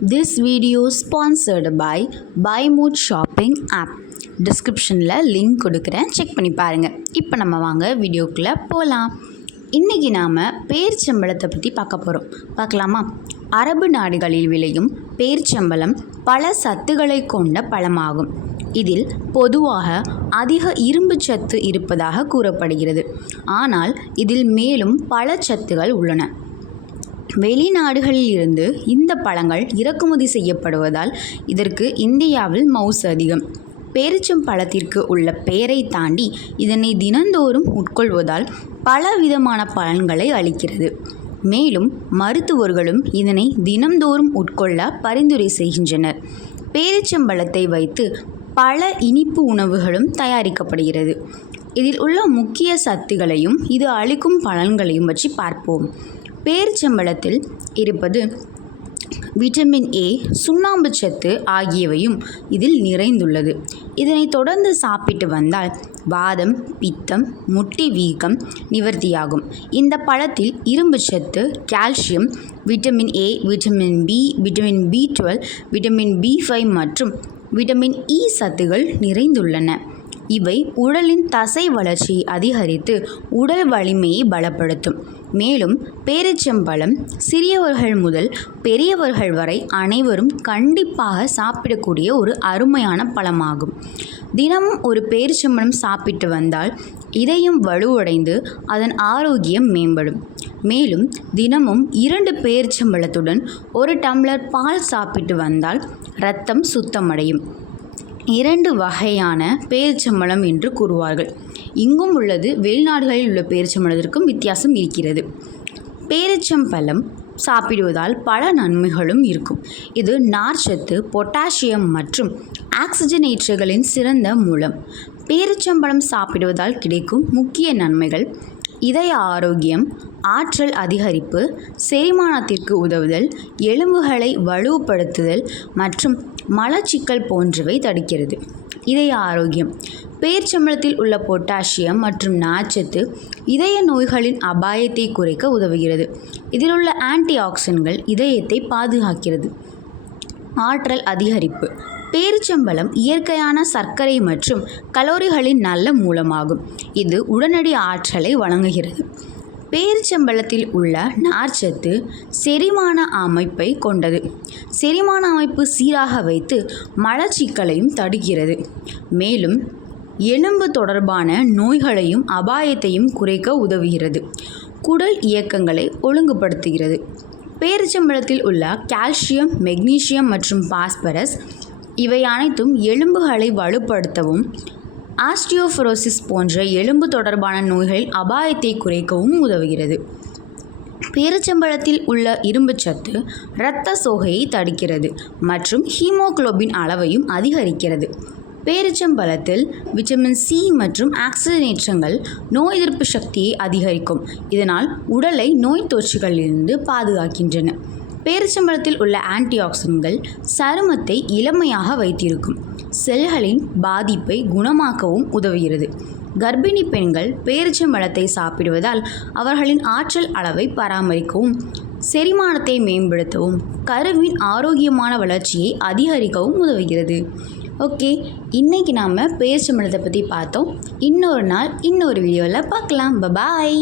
This video sponsored by Buy Mood Shopping app. டிஸ்கிரிப்ஷனில் link கொடுக்குறேன், check பண்ணி பாருங்கள். இப்போ நம்ம வாங்க வீடியோக்குள்ளே போகலாம். இன்றைக்கி நாம் பேரிச்சம்பழத்தை பற்றி பார்க்கலாமா? அரபு நாடுகளில் விளையும் பேரிச்சம்பழம் பல சத்துக்களை கொண்ட பழமாகும். இதில் பொதுவாக அதிக இரும்பு சத்து இருப்பதாக கூறப்படுகிறது. ஆனால் இதில் மேலும் பல சத்துகள் உள்ளன. வெளிநாடுகளில் இருந்து இந்த பழங்கள் இறக்குமதி செய்யப்படுவதால் இதற்கு இந்தியாவில் மவுசு அதிகம். பேரிச்சம்பழத்திற்கு உள்ள பெயரை தாண்டி இதனை தினந்தோறும் உட்கொள்வதால் பலவிதமான பலன்களை அளிக்கிறது. மேலும் மருத்துவர்களும் இதனை தினந்தோறும் உட்கொள்ள பரிந்துரை செய்கின்றனர். பேரிச்சம்பழத்தை வைத்து பல இனிப்பு உணவுகளும் தயாரிக்கப்படுகிறது. இதில் உள்ள முக்கிய சத்துகளையும் இது அளிக்கும் பலன்களையும் பற்றி பார்ப்போம். பேரிச்சம்பழத்தில் இருப்பது விட்டமின் ஏ, சுண்ணாம்பு சத்து ஆகியவையும் இதில் நிறைந்துள்ளது. இதனை தொடர்ந்து சாப்பிட்டு வந்தால் வாதம், பித்தம், முட்டி வீக்கம் நிவர்த்தியாகும். இந்த பழத்தில் இரும்பு சத்து, calcium, vitamin A, vitamin B, vitamin B12, vitamin B5 மற்றும் விட்டமின் இ சத்துகள் நிறைந்துள்ளன. இவை உடலின் தசை வளர்ச்சியை அதிகரித்து உடல் வலிமையை பலப்படுத்தும். மேலும் பேரிச்சம்பழம் சிறியவர்கள் முதல் பெரியவர்கள் வரை அனைவரும் கண்டிப்பாக சாப்பிடக்கூடிய ஒரு அருமையான பழமாகும். தினமும் ஒரு பேரிச்சம்பழம் சாப்பிட்டு வந்தால் இதயம் வலுவடைந்து அதன் ஆரோக்கியம் மேம்படும். மேலும் தினமும் 2 பேரிச்சம்பழத்துடன் 1 டம்ளர் பால் சாப்பிட்டு வந்தால் இரத்தம் சுத்தமடையும். 2 வகையான பேரிச்சம்பழம் என்று கூறுவார்கள். இங்கும் உள்ளது, வெளிநாடுகளில் உள்ள பேரிச்சம்பழத்திற்கும் வித்தியாசம் இருக்கிறது. பேரிச்சம்பழம் சாப்பிடுவதால் பல நன்மைகளும் இருக்கும். இது நார்ச்சத்து, பொட்டாசியம் மற்றும் ஆக்சிஜனேற்றங்களின் சிறந்த மூலம். பேரிச்சம்பழம் சாப்பிடுவதால் கிடைக்கும் முக்கிய நன்மைகள்: இதய ஆரோக்கியம், ஆற்றல் அதிகரிப்பு, செரிமானத்திற்கு உதவுதல், எலும்புகளை வலுப்படுத்துதல் மற்றும் மலச்சிக்கல் போன்றவை தடுக்கிறது. இதய ஆரோக்கியம்: பேரிச்சம்பழத்தில் உள்ள பொட்டாசியம் மற்றும் நார்ச்சத்து இதய நோய்களின் அபாயத்தை குறைக்க உதவுகிறது. இதில் உள்ள ஆன்டி ஆக்சிடன்ட்கள் இதயத்தை பாதுகாக்கிறது. ஆற்றல் அதிகரிப்பு: பேரிச்சம்பழம் இயற்கையான சர்க்கரை மற்றும் கலோரிகளின் நல்ல மூலமாகும். இது உடனடி ஆற்றலை வழங்குகிறது. பேரிச்சம்பழத்தில் உள்ள நார்ச்சத்து செரிமான அமைப்பை கொண்டது. செரிமான அமைப்பு சீராக வைத்து மலச்சிக்கலையும் தடுக்கிறது. மேலும் எலும்பு தொடர்பான நோய்களையும் அபாயத்தையும் குறைக்க உதவுகிறது. குடல் இயக்கங்களை ஒழுங்குபடுத்துகிறது. பேரிச்சம்பழத்தில் உள்ள கால்சியம், மெக்னீசியம் மற்றும் பாஸ்பரஸ் இவை அனைத்தும் எலும்புகளை வலுப்படுத்தவும் ஆஸ்டியோபோரோசிஸ் போன்ற எலும்பு தொடர்பான நோய்களின் அபாயத்தை குறைக்கவும் உதவுகிறது. பேரிச்சம்பழத்தில் உள்ள இரும்பு சத்து இரத்த சோகையை தடுக்கிறது மற்றும் ஹீமோகுளோபின் அளவையும் அதிகரிக்கிறது. பேரிச்சம்பழத்தில் விட்டமின் சி மற்றும் ஆக்சிஜனேற்றங்கள் நோய் எதிர்ப்பு சக்தியை அதிகரிக்கும். இதனால் உடலை நோய் தொற்றுகளிலிருந்து பாதுகாக்கின்றன. பேரிச்சம்பழத்தில் உள்ள ஆன்டி ஆக்சிடன்ட்கள் சருமத்தை இளமையாக வைத்திருக்கும். செல்களின் பாதிப்பை குணமாக்கவும் உதவுகிறது. கர்ப்பிணி பெண்கள் பேரிச்சம்பழத்தை சாப்பிடுவதால் அவர்களின் ஆற்றல் அளவை பராமரிக்கவும், செரிமானத்தை மேம்படுத்தவும், கருவின் ஆரோக்கியமான வளர்ச்சியை அதிகரிக்கவும் உதவுகிறது. ஓகே, இன்றைக்கி நாம் பேரிச்சம்பழத்தை பற்றி பார்த்தோம். இன்னொரு நாள் இன்னொரு வீடியோவில் பார்க்கலாம். பாய்.